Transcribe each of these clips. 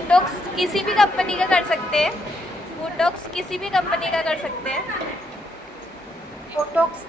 Botox किसी भी company का कर सकते हैं, बोटॉक्स किसी भी कंपनी का कर सकते हैं। बोटॉक्स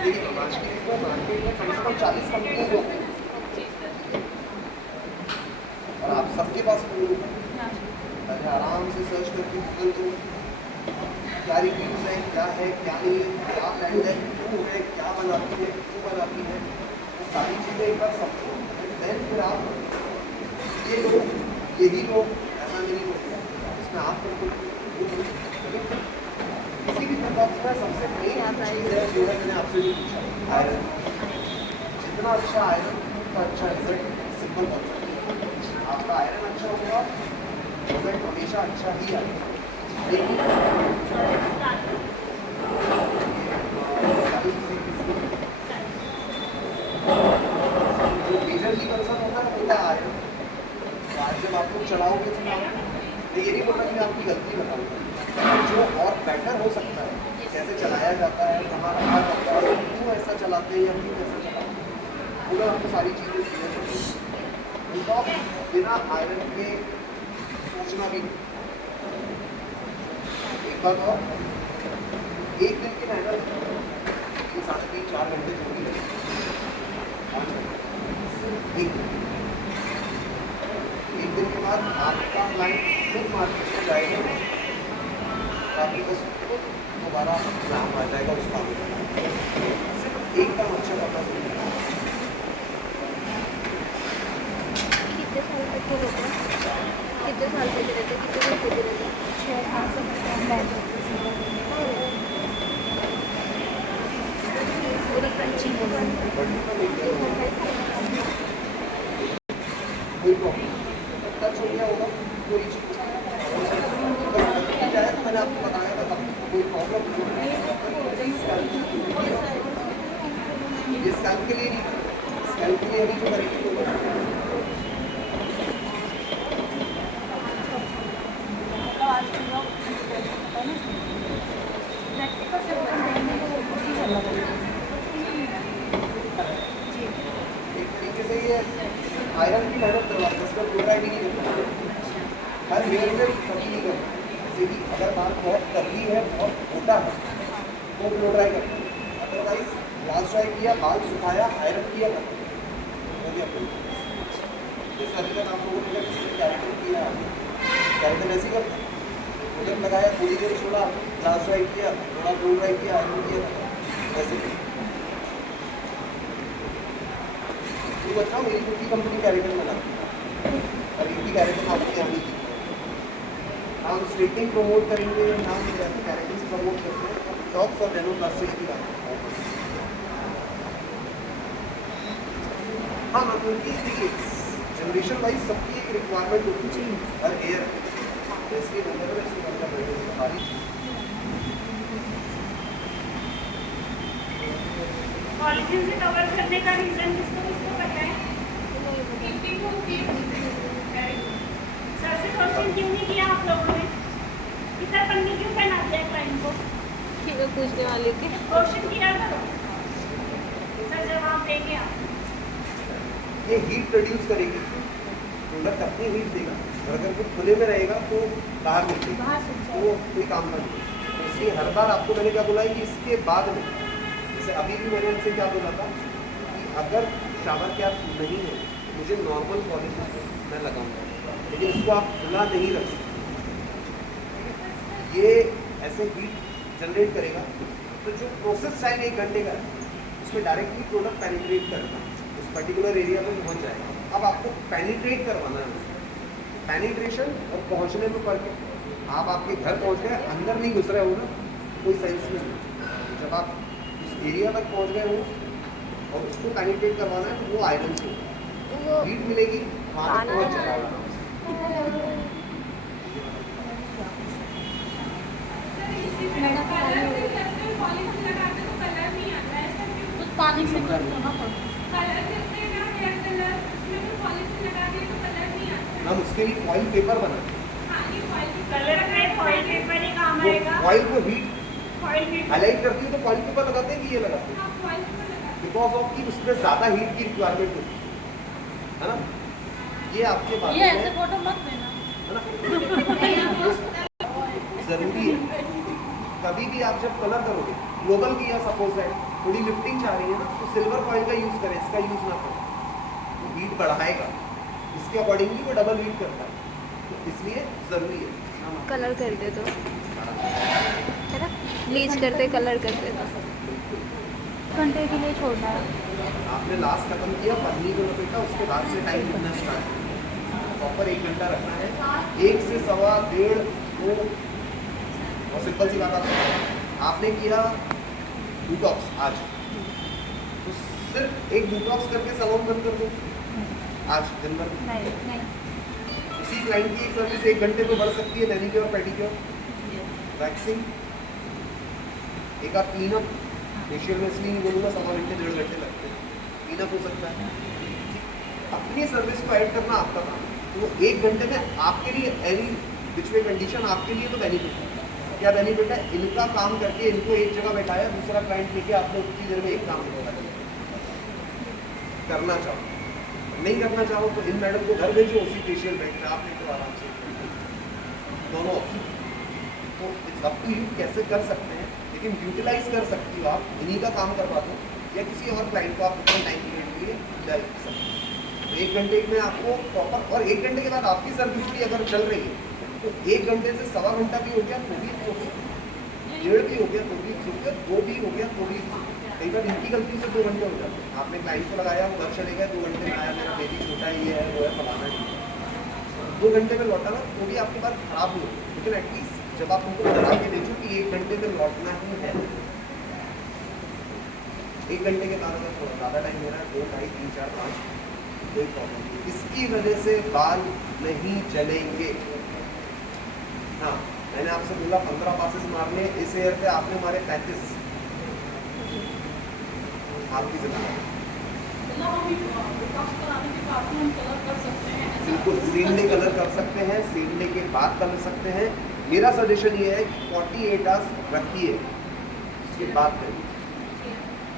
देखिए आज की डेट में मार्केट में कम से कम 40 कंपनीज होती हैं और आप सबके पास फोन होगा। पहले आराम से सर्च करके गूगल को क्या रिव्यूज़ है, क्या है, क्या नहीं है, क्या ब्रांड है, क्यों है, क्या बनाती है, क्यों बनाती है, तो सारी चीज़ें एक बार समझो। देन फिर आप ये लो, यही लो, ऐसा नहीं लो, इसमें आप किसी भी बॉक्स में सबसे मेन चीज़ है जो है मैंने आपसे भी पूछा, आयरन। जितना अच्छा आयरन उतना अच्छा रिजल्ट सिंपल बन सकता है। आपका आयरन अच्छा होगा, रिजल्ट हमेशा अच्छा ही आएगा। लेकिन जो मेजरली कंसर्न होता है वो आयरन। आज जब आप लोग चलाओगे तो मैं ये नहीं बोल रहा कि आपकी गलती बताऊँगा, जो और बेटर हो सकता है, कैसे चलाया जाता है, कहाँ रखा जाता है, क्यों ऐसा चलाते हैं या क्यों ऐसा चलाते हैं, पूरा आपको सारी चीज़ें क्लियर होती है। बिना आयरन के सोचना भी नहीं। एक बात और, एक दिन की मेहनत 3-4 घंटे होगी एक दिन के बाद आपका क्लाइंट खुद मार्केट में जाएगा, आपके पास दोबारा नाम आ जाएगा उसका। सिर्फ एक काम अच्छा करना चाहिए। कितने साल तक के रहते हैं, कितने साल तक के रहते हैं, कितने घंटे के रहते हैं? पूरी क्रंची कोई प्रॉब्लम टच हो गया होगा, कोई चीज़ मैंने आपको बताया था तब कोई प्रॉब्लम ये स्कैल्प के लिए नहीं, स्कैल्प के लिए अभी जो करेंगे एक तरीके से ये आयरन की मेहनत करवाते हैं, इसमें क्लोराइड ही नहीं करता। हर हेयर में कभी नहीं करता। जैसे कि अगर बाल बहुत कर्ली है, बहुत मोटा है तो क्लोराइड करता है, अदरवाइज ग्लास ड्राई किया, बाल सुखाया, आयरन किया हो गया। जैसे अभी तक आप लोगों ने कैरेटिन किया, कैरेटिन ऐसे ही करता है, प्रोडक्ट लगाया, थोड़ी देर छोड़ा, ग्लास ड्राई किया, थोड़ा ब्लो ड्राई किया, आयरन किया, वैसे तो बताओ मेरी खुद की कंपनी कैरेटिन बनाती है और इनकी कैरेटिन आपको यहाँ नहीं दिखती। हम स्ट्रेटिंग प्रमोट करेंगे, हम कैरेटिन प्रमोट करते हैं, टॉप्स और रेनोप्लास्टिक की बात। हाँ हाँ, क्योंकि देखिए जनरेशन वाइज सबकी एक रिक्वायरमेंट होती है हर एयर इसके नंबर में इसके नंबर पॉलीथीन से कवर करने का रीजन किसको किसको पता है? सर से क्वेश्चन क्यों नहीं किया आप लोगों ने कि सर पन्नी क्यों पहना दिया क्लाइंट को? मैं पूछने वाली थी। क्वेश्चन किया करो, सर जवाब देंगे आप। ये हीट प्रोड्यूस करेगी, प्रोडक्ट अपनी हीट देगा, और अगर वो खुले में रहेगा तो बाहर निकलेगा, तो कोई काम ना नहीं। तो इसलिए हर बार आपको मैंने क्या बोला है कि इसके बाद में, जैसे अभी भी मैंने इनसे क्या बोला था कि अगर शावर कैप नहीं है तो मुझे नॉर्मल पॉलिश मैं लगाऊंगा, लेकिन इसको आप खुला नहीं रख सकते। ये ऐसे हीट जनरेट करेगा, तो जो प्रोसेस टाइम 1 घंटे का है उसमें डायरेक्टली प्रोडक्ट पेनिट्रेट करेगा, उस पर्टिकुलर एरिया में पहुंच जाएगा। अब आपको पेनिट्रेट करवाना है उसको, पेनिट्रेशन और पहुंचने में फर्क है। आप आपके घर पहुंच गए, अंदर नहीं घुस रहे हो ना, कोई सेंस नहीं। जब आप उस एरिया तक पहुंच गए हो और उसको पेनिट्रेट करवाना है तो वो आयरन से हीट मिलेगी, वहाँ तक पहुँच जाएगा। पानी से करना हम उसके लिए फॉइल पेपर बनाते कलर में फॉइल पेपर ही काम हैं, आएगा। फॉइल को हीट फॉइल पेपर हाईलाइट करती है तो फॉइल पेपर लगाते हैं कि ये लगाते हैं, बिकॉज ऑफ कि उसमें ज़्यादा हीट की रिक्वायरमेंट होती है ना। ये आपके बारे ये में ऐसे फोटो मत लेना। है ना, ज़रूरी है। कभी भी आप जब कलर करोगे, ग्लोबल की या सपोज है थोड़ी लिफ्टिंग चाह रही है ना, तो सिल्वर फॉइल का यूज़ करें, इसका यूज़ ना करें, तो हीट बढ़ाएगा, इसके अकॉर्डिंगली वो डबल हीट करता है, तो इसलिए ज़रूरी है। कलर करते तो है ना, ब्लीच करते कलर करते तो घंटे के लिए छोड़ना है। आपने लास्ट खत्म किया, पन्नी को लपेटा, उसके बाद से टाइम कितना स्टार्ट, प्रॉपर 1 घंटा रखना है। 1 से सवा डेढ़ 2, और सिंपल सी बात आपने किया डिटॉक्स आज, तो सिर्फ एक डिटॉक्स करके सैलून बंद कर दो आज दिन भर। नहीं उसी क्लाइंट की एक सर्विस 1 घंटे में बढ़ सकती है, मैनीक्योर पेडिक्योर, वैक्सिंग, एक आप क्लीनअप, फेशियल में इसलिए नहीं बोलूँगा, 1.5 घंटे 1.5 घंटे लगते हैं, क्लीनअप हो सकता है। अपनी सर्विस को ऐड करना आपका काम है, तो 1 घंटे में आपके लिए एनी विच वे कंडीशन आपके लिए तो बेनिफिट है। क्या बेनिफिट है, इनका काम करके इनको एक जगह बैठाया, दूसरा क्लाइंट लेके आपने उतनी देर में एक काम करना चाहो, नहीं करना चाहो तो इन मैडम को घर भेजो, उसी फेशियल बैठ में आप लेकर आराम से, दोनों ऑप्शन। तो इट्स अप टू यू कैसे कर सकते हैं, लेकिन यूटिलाइज कर सकती हो आप, इन्हीं का काम करवा दो या किसी और क्लाइंट को आप अपने टाइम पीरियड के लिए यूटिलाइज कर सकते हैं। तो 1 घंटे में आपको प्रॉपर, और 1 घंटे के बाद आपकी सर्विस भी अगर चल रही है तो 1 घंटे से 1.25 घंटा भी हो गया तो भी 1.5 भी हो गया तो भी 2 भी हो गया तो भी। कई बार इनकी गलती से 2 घंटे हो जाते हैं, आपने क्लाइंट को लगाया, वो घर चले गए, 2 घंटे में आया, मेरा बेबी छोटा है, ये है वो है फलाना है, 2 घंटे में लौटा ना तो भी आपके पास खराब नहीं होगी। लेकिन एटलीस्ट जब आप उनको बता के भेजो कि 1 घंटे में लौटना ही है, 1 घंटे के बाद अगर थोड़ा ज़्यादा टाइम ले रहा है, 2, 2.5, 3, 4, 5, कोई प्रॉब्लम नहीं। इसकी वजह से बाल नहीं चलेंगे। हाँ, मैंने आपसे बोला 15 पासेस मारने, इस एयर पे आपने मारे 35, आपकी जिम्मेदारी। बिल्कुल सेम डे कलर कर सकते हैं, सेम डे के बाद कर सकते हैं। मेरा सजेशन ये है कि 48 आवर्स रखिए, उसके बाद करिए।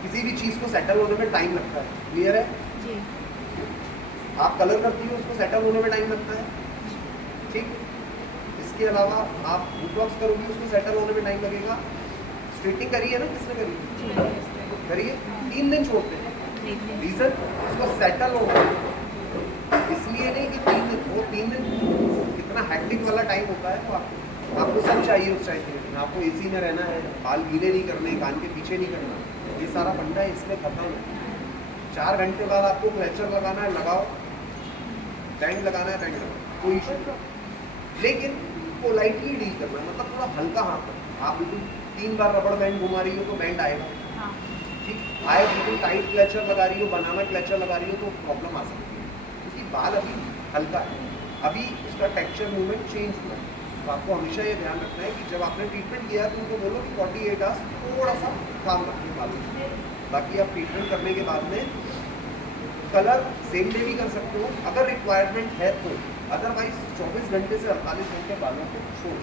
किसी भी चीज़ को सेटल होने में टाइम लगता है, क्लियर है जी। आप कलर करती हो, उसको सेटल होने में टाइम लगता है, ठीक। इसके अलावा आप डिटॉक्स करोगी, उसको सेटल होने में टाइम लगेगा। स्ट्रेटनिंग करिए ना, किसने करी करिए, 3 दिन छोड़ते हैं, रीज़न उसको सेटल होगा, इसलिए नहीं कि 3 दिन, वो 3 दिन कितना हैक्टिक वाला टाइम होता है, तो आपको सब चाहिए उस टाइम पे। आपको एसी में रहना है, बाल गीले नहीं करने, कान के पीछे नहीं करना, ये सारा फंडा है, इसमें खत्म है। 4 घंटे बाद आपको क्लेचर लगाना है, लगाओ, बैंड लगाना है, बैंड लगाओ, कोई इशू नहीं। लेकिन पोलाइटली डील करना है, मतलब थोड़ा हल्का हाथ रखना। आप बिल्कुल 3 बार रबड़ बैंड घुमा रही हो तो बैंड आएगा, ठीक आए, बिल्कुल टाइट क्लेचर लगा रही हो, बनाना क्लेचर लगा रही हो तो प्रॉब्लम आ सकती है, क्योंकि बाल अभी हल्का है, अभी उसका टेक्सचर मूवमेंट चेंज हुआ है। तो आपको हमेशा ये ध्यान रखना है कि जब आपने ट्रीटमेंट किया तो उनको बोलो कि 48 आवर्स थोड़ा सा काम रखने बालों में। बाकी आप ट्रीटमेंट करने के बाद में कलर सेम डे भी कर सकते हो अगर रिक्वायरमेंट है तो, अदरवाइज 24 घंटे से 48 घंटे बालों को छोड़।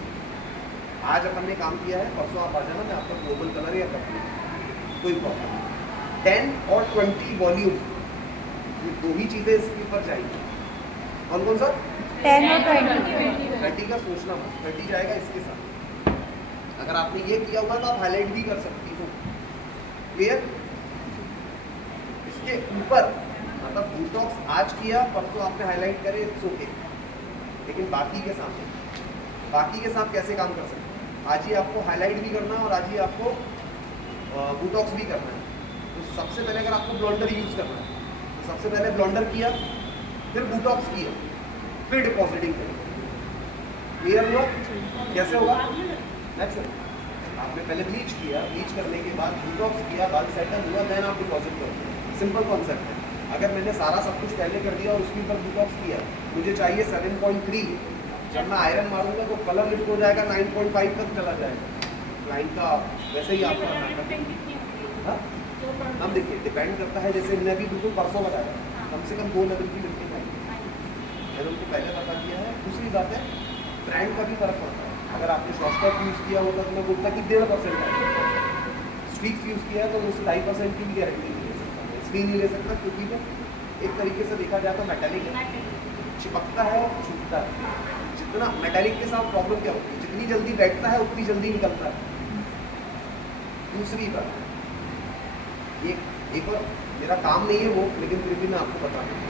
आज अपन ने काम किया है, परसों आप आ जाना, मैं आपका ग्लोबल कलर या कर दूँगा, कोई प्रॉब्लम नहीं। 10 और 20 वॉल्यूम, ये 2 ही चीज़ें इसके ऊपर जाएगी। कौन कौन सा? 10 और 20। 30 का सोचना मत, 30 जाएगा इसके साथ। अगर आपने ये किया हुआ तो आप हाईलाइट भी कर सकती हो, क्लियर। इसके ऊपर मतलब डिटॉक्स आज किया, परसों आपने हाईलाइट करे, इट्स ओके, लेकिन बाकी के साथ कैसे काम कर सकते हैं? आज ही आपको हाईलाइट भी करना है और आज ही आपको डिटॉक्स भी करना है। तो सबसे पहले अगर आपको ब्लॉन्डर यूज़ करना है तो सबसे पहले ब्लॉन्डर किया, फिर डिटॉक्स किया, फिर डिपॉजिटिंग करें। क्लियर हुआ? कैसे होगा? नेचुरल। आपने पहले ब्लीच किया, ब्लीच करने के बाद डिटॉक्स किया, बाल सेटल हुआ, देन आप डिपॉजिट करो। सिंपल कॉन्सेप्ट है। अगर मैंने सारा सब कुछ पहले कर दिया और उसके ऊपर डिटॉक्स किया, मुझे चाहिए 7.3, जब मैं आयरन मारूंगा तो कलर लिफ्ट हो जाएगा, 9.5 तक चला जाएगा। क्लाइंट का वैसे ही आपका हम देखिए डिपेंड करता है। जैसे मैंने अभी बिल्कुल परसों बताया, कम से कम 2 लेवल की लिफ्टिंग आई, मैंने उनको पहले बता दिया है। दूसरी बात है, ब्रांड का भी फर्क पड़ता है। अगर आपने शॉर्टकट यूज़ किया होगा तो मैं बोलता कि 1.5% है, स्ट्रीक्स यूज़ किया है तो मुझसे 2.5% की भी गारंटी नहीं दे सकता। इसलिए नहीं ले सकता क्योंकि वो एक तरीके से देखा जाए तो मेटेलिक है, चिपकता है और छूटता है। जितना मेटेलिक के साथ प्रॉब्लम क्या होती है, जितनी जल्दी बैठता है उतनी जल्दी निकलता है। दूसरी बात, ये एक और मेरा काम नहीं है वो, लेकिन फिर भी मैं आपको बता दूँ,